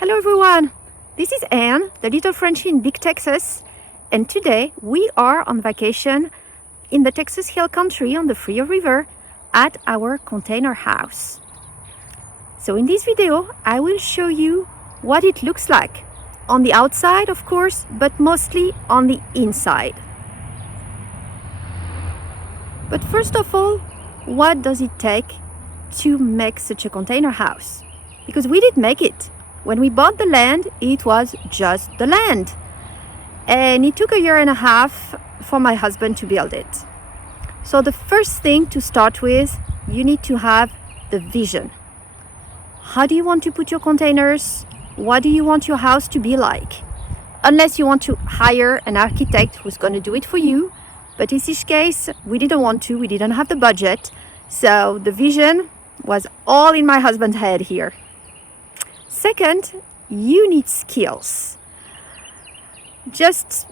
Hello everyone, this is Anne, the little Frenchie in Big Texas, and today we are on vacation in the Texas Hill Country on the Frio River at our container house. So in this video, I will show you what it looks like on the outside, of course, but mostly on the inside. But first of all, what does it take to make such a container house? Because we did make it. When we bought the land, it was just the land. And it took 1.5 years for my husband to build it. So the first thing to start with, you need to have the vision. How do you want to put your containers? What do you want your house to be like? Unless you want to hire an architect who's going to do it for you. But in this case, we didn't want to, we didn't have the budget. So the vision was all in my husband's head here. Second, you need skills. Just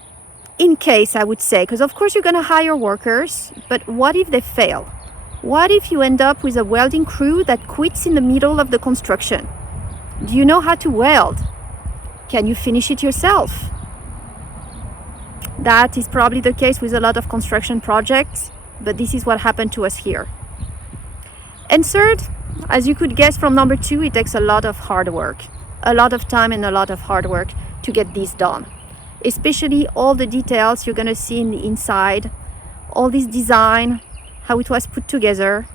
in case, I would say, because of course you're going to hire workers, but what if they fail? What if you end up with a welding crew that quits in the middle of the construction? Do you know how to weld? Can you finish it yourself? That is probably the case with a lot of construction projects, but this is what happened to us here. And third, as you could guess from number 2, it takes a lot of hard work, a lot of time and a lot of hard work to get this done. Especially all the details you're going to see in the inside, all this design, how it was put together.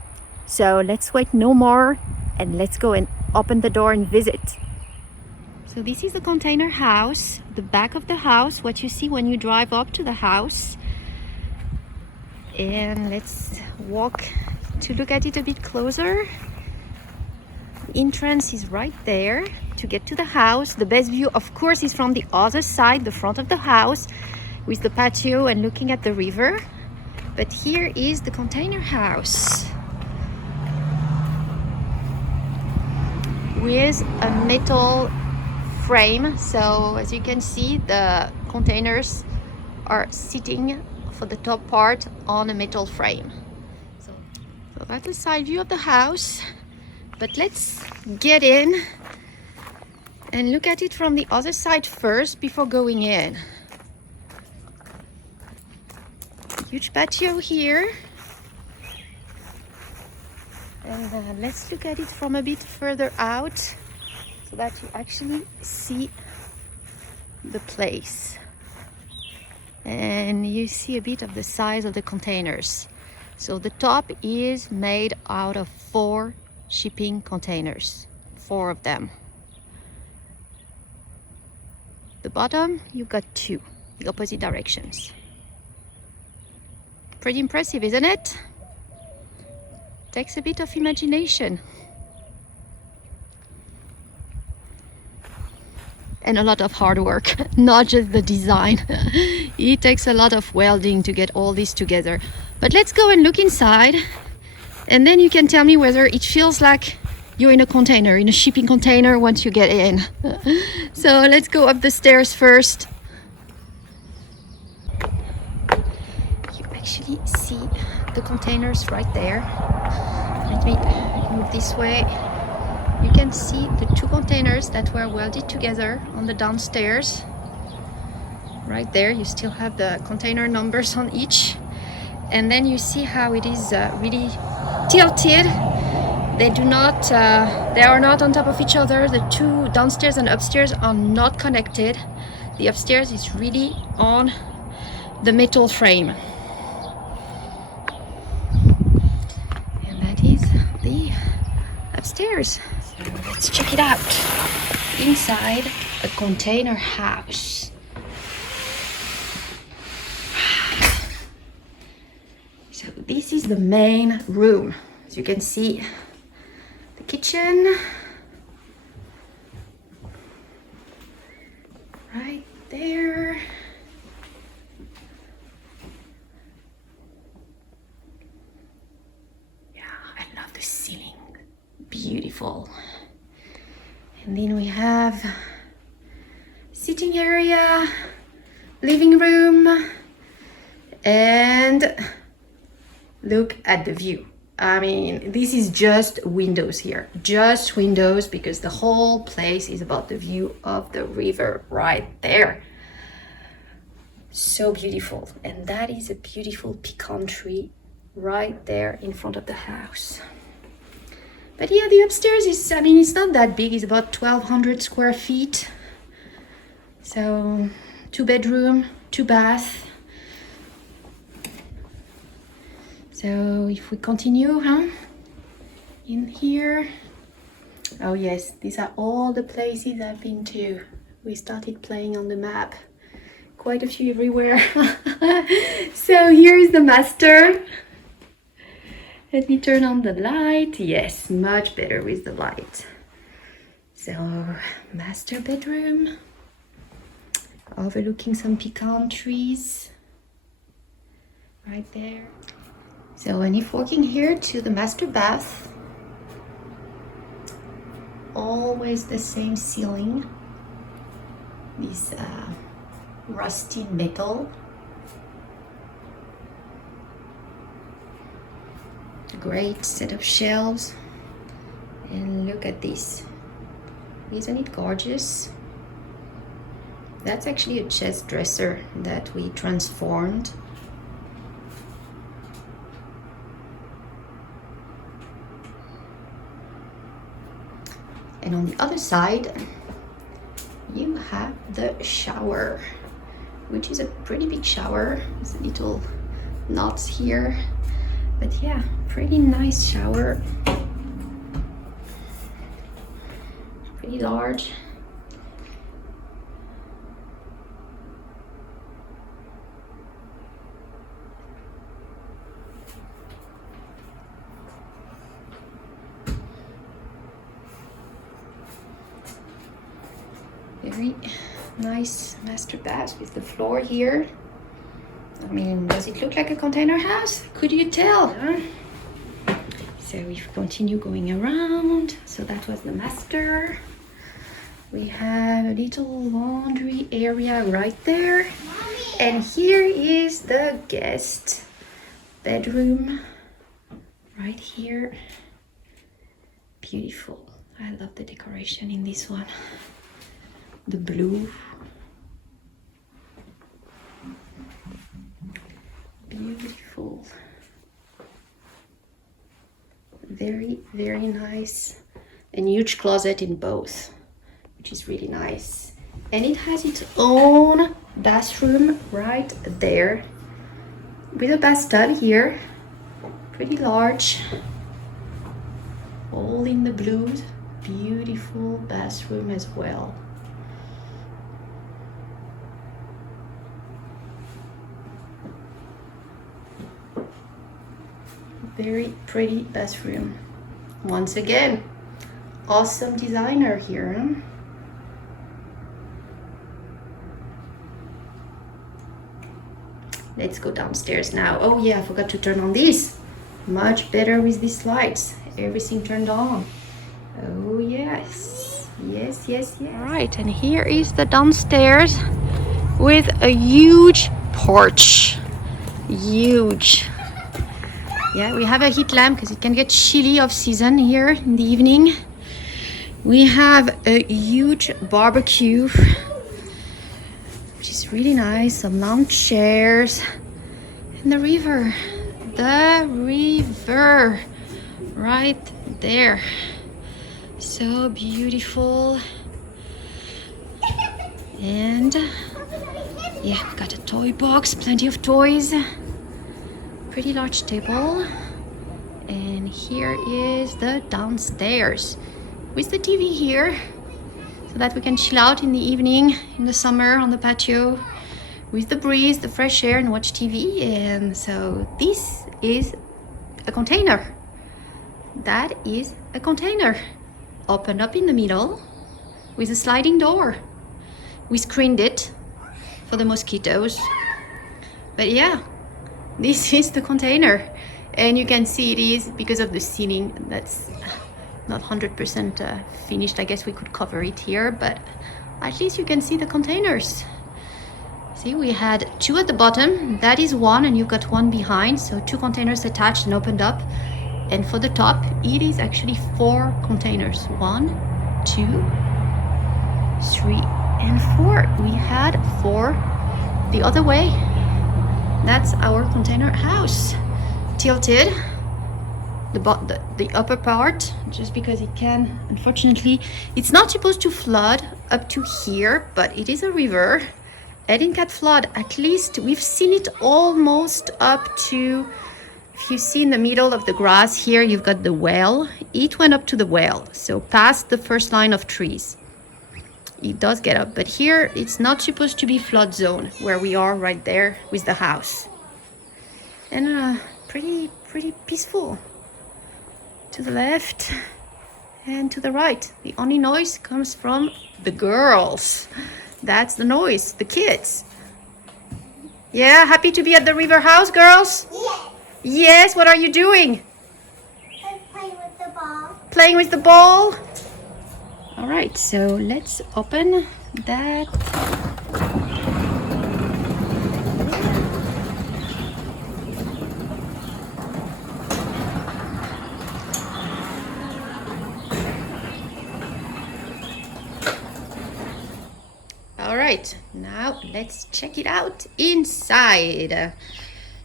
So let's wait no more and let's go and open the door and visit. So this is the container house, the back of the house, what you see when you drive up to the house. And let's walk to look at it a bit closer. The entrance is right there to get to the house. The best view, of course, is from the other side, the front of the house, with the patio and looking at the river. But here is the container house with a metal frame. So as you can see, the containers are sitting for the top part on a metal frame. So that's the side view of the house. But let's get in and look at it from the other side first before going in. Huge patio here. And let's look at it from a bit further out so that you actually see the place. And you see a bit of the size of the containers. So the top is made out of 4 shipping containers, 4 of them. The bottom, you've got 2, the opposite directions. Pretty impressive, isn't it? Takes a bit of imagination. And a lot of hard work, not just the design. It takes a lot of welding to get all this together. But let's go and look inside, and then you can tell me whether it feels like you're in a container, in a shipping container once you get in. So let's go up the stairs first. You actually see the containers right there. Let me move this way. You can see the 2 containers that were welded together on the downstairs. Right there, you still have the container numbers on each. And then you see how it is really tilted. They are not on top of each other. The 2 downstairs and upstairs are not connected. The upstairs is really on the metal frame. And that is the upstairs. So let's check it out. Inside a container house. So this is the main room. As you can see, the kitchen right there. Yeah, I love the ceiling. Beautiful. And then we have sitting area, living room, and look at the view. I mean, this is just windows here, just windows, because the whole place is about the view of the river right there. So beautiful. And that is a beautiful pecan tree right there in front of the house. But yeah, the upstairs is, I mean, it's not that big. It's about 1,200 square feet. So 2 bedroom, 2 bath. So if we continue, in here. Oh yes, these are all the places I've been to. We started playing on the map. Quite a few everywhere. So here is the master. Let me turn on the light. Yes, much better with the light. So, master bedroom. Overlooking some pecan trees. Right there. So, and if walking here to the master bath, always the same ceiling. This rusty metal. Great set of shelves, and look at this. Isn't it gorgeous? That's actually a chest dresser that we transformed. And on the other side you have the shower, which is a pretty big shower. There's little knots here. But yeah, pretty nice shower. Pretty large. Very nice master bath with the floor here. I mean, does it look like a container house? Could you tell? Huh? So if we continue going around, so that was the master. We have a little laundry area right there. And here is the guest bedroom right here. Beautiful. I love the decoration in this one. The blue. Beautiful. Very, very nice. And huge closet in both, which is really nice. And it has its own bathroom right there with a bathtub here. Pretty large. All in the blue. Beautiful bathroom as well. Very pretty bathroom. Once again, awesome designer here. Huh? Let's go downstairs now. Oh yeah, I forgot to turn on this. Much better with these lights. Everything turned on. Oh yes. Yes, yes, yes. All right, and here is the downstairs with a huge porch. Huge. Yeah, we have a heat lamp because it can get chilly off season here in the evening. We have a huge barbecue, which is really nice. Some lounge chairs. And the river. The river. Right there. So beautiful. And yeah, we got a toy box, plenty of toys. Pretty large table. And here is the downstairs with the TV here so that we can chill out in the evening in the summer on the patio with the breeze, the fresh air, and watch TV. And so this is a container. That is a container opened up in the middle with a sliding door. We screened it for the mosquitoes, but yeah, this is the container. And you can see it is because of the ceiling that's not 100% finished. I guess we could cover it here, but at least you can see the containers. See, we had two at the bottom. That is one, and you've got one behind. So two containers attached and opened up. And for the top, it is actually 4 containers. 1, 2, 3, and 4. We had 4 the other way. That's our container house. Tilted. The upper part, just because it can, unfortunately, it's not supposed to flood up to here, but it is a river and it can flood. At least we've seen it almost up to, if you see in the middle of the grass here, you've got the well. It went up to the well, so past the first line of trees. It does get up, but here it's not supposed to be flood zone where we are right there with the house. And pretty peaceful. To the left and to the right. The only noise comes from the girls. That's the noise, the kids. Yeah, happy to be at the river house, girls? Yes. Yes, what are you doing? I'm playing with the ball. Playing with the ball? All right, so let's open that. All right, now let's check it out inside.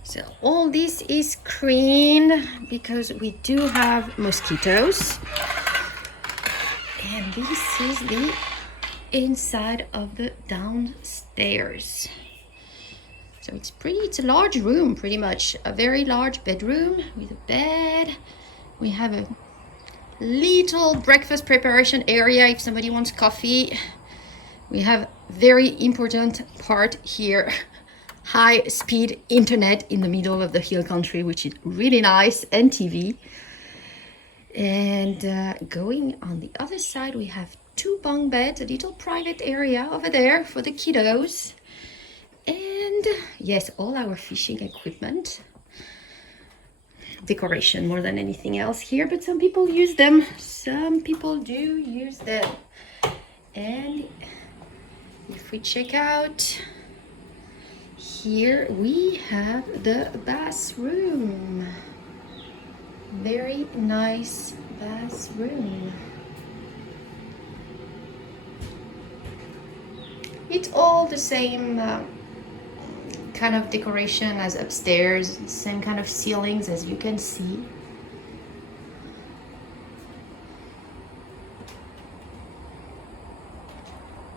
So all this is screened because we do have mosquitoes. And this is the inside of the downstairs. So it's a large room, pretty much. A very large bedroom with a bed. We have a little breakfast preparation area if somebody wants coffee. We have very important part here, high-speed internet in the middle of the hill country, which is really nice, and TV. And going on the other side, we have 2 bunk beds, a little private area over there for the kiddos. And yes, all our fishing equipment. Decoration more than anything else here, but some people use them. Some people do use them. And if we check out here, we have the bathroom. Very nice bathroom. It's all the same kind of decoration as upstairs, same kind of ceilings as you can see.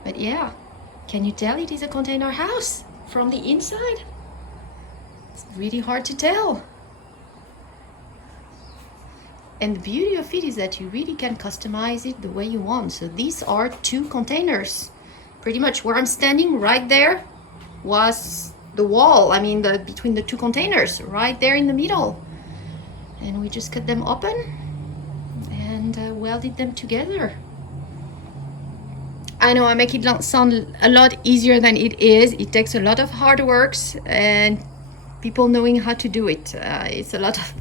But yeah, can you tell it is a container house from the inside? It's really hard to tell. And the beauty of it is that you really can customize it the way you want. So these are 2 containers. Pretty much where I'm standing right there was the wall. I mean, between the 2 containers, right there in the middle. And we just cut them open and welded them together. I know I make it sound a lot easier than it is. It takes a lot of hard work and people knowing how to do it. It's a lot of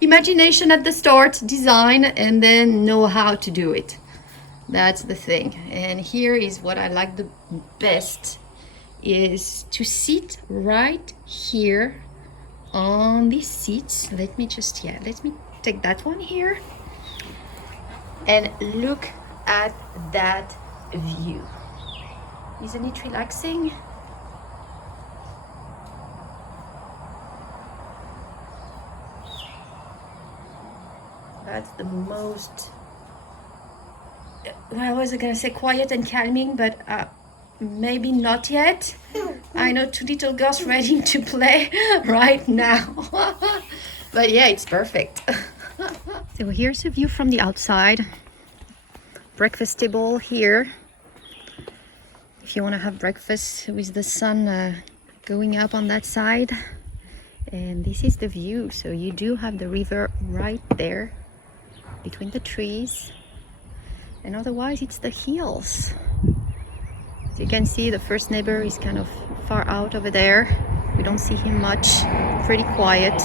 imagination at the start, design, and then know how to do it. That's the thing. And here is what I like the best, is to sit right here on these seats. Let me take that one here and look at that view. Isn't it relaxing? That's the most, well, I was gonna say quiet and calming, but maybe not yet. I know 2 little girls ready to play right now. But yeah, it's perfect. So here's a view from the outside. Breakfast table here. If you want to have breakfast with the sun going up on that side. And this is the view. So you do have the river right there between the trees. And otherwise it's the hills. As you can see, the first neighbor is kind of far out over there. We don't see him much, pretty quiet.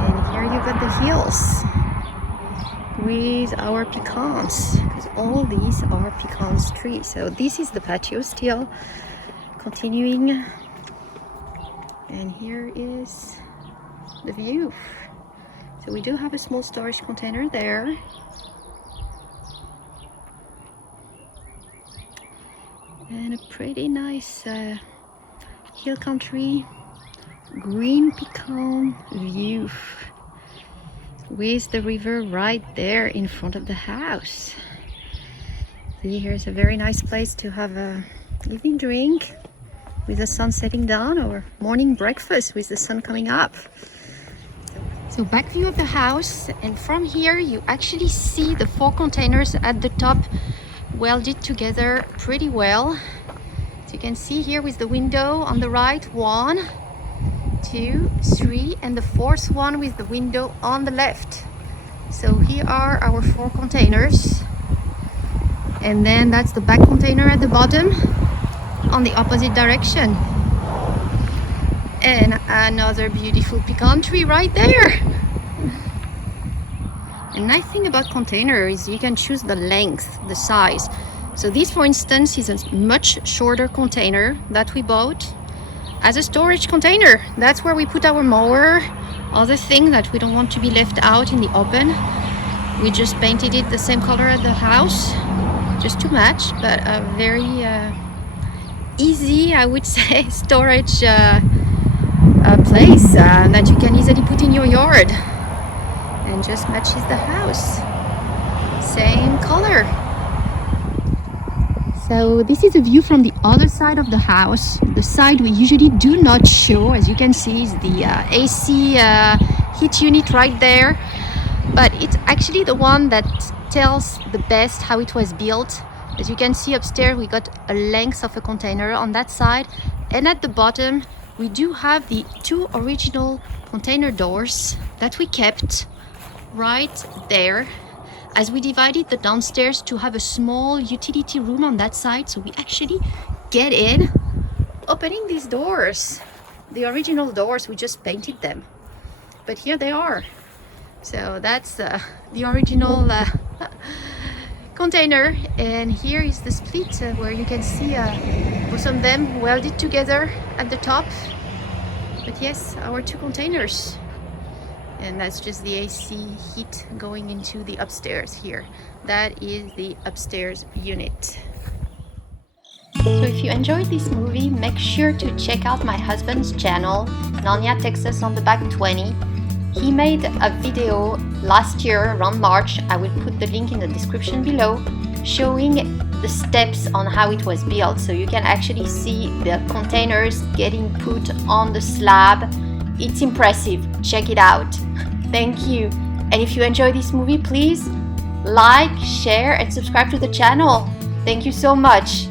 And here you've got the hills with our pecans, because all these are pecans trees. So this is the patio still continuing. And here is the view. So we do have a small storage container there. And a pretty nice hill country green pecan view with the river right there in front of the house. See, here's a very nice place to have a evening drink with the sun setting down, or morning breakfast with the sun coming up. So back view of the house, and from here you actually see the 4 containers at the top welded together pretty well. So you can see here with the window on the right, 1, 2, 3, and the 4th one with the window on the left. So here are our 4 containers, and then that's the back container at the bottom on the opposite direction, and another beautiful pecan tree right there. The nice thing about container is you can choose the length, the size. So this, for instance, is a much shorter container that we bought as a storage container. That's where we put our mower, other things that we don't want to be left out in the open. We just painted it the same color as the house, just to match, but a very easy, I would say, storage place that you can easily put in your yard and just matches the house. Same color. So this is a view from the other side of the house. The side we usually do not show, as you can see, is the AC heat unit right there. But it's actually the one that tells the best how it was built. As you can see upstairs, we got a length of a container on that side. And at the bottom, we do have the 2 original container doors that we kept right there, as we divided the downstairs to have a small utility room on that side. So we actually get in opening these doors. The original doors, we just painted them, but here they are. So that's the original container, and here is the split where you can see both of them welded together at the top. But yes, our 2 containers. And that's just the AC heat going into the upstairs here. That is the upstairs unit. So if you enjoyed this movie, make sure to check out my husband's channel, Narnia Texas on the Back 20. He made a video last year around March. I will put the link in the description below, showing the steps on how it was built. So you can actually see the containers getting put on the slab. It's impressive. Check it out. Thank you. And if you enjoy this movie, please like, share, and subscribe to the channel. Thank you so much.